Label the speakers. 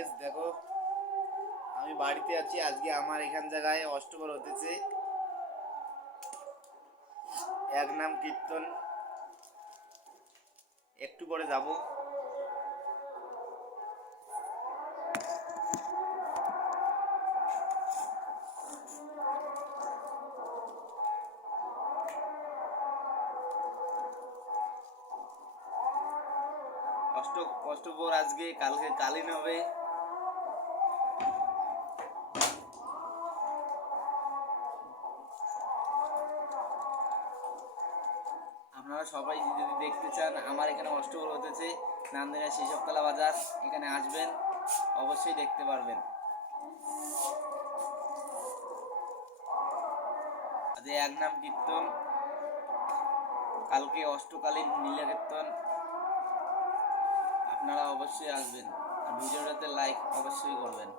Speaker 1: Guys দেখো, আমি বাড়িতে আছি, আজকে আমার এখান জায়গায় অষ্টবর হতেছে। এক নাম কীর্তন। একটু পরে যাব। অষ্ট অষ্টপর আজকে, কালকে কালীন হবে। আপনারা সবাই যদি দেখতে চান, আমার এখানে অষ্টপর হতেছে নান্দিনা শিশবতলা বাজার, এখানে আসবেন, অবশ্যই দেখতে পারবেন। আজ এক নাম কীর্তন, কালকে অষ্টকালীন নীলা কীর্তন আপনারা অবশ্যই আসবেন। আর ভিডিওটাতে লাইক অবশ্যই করবেন।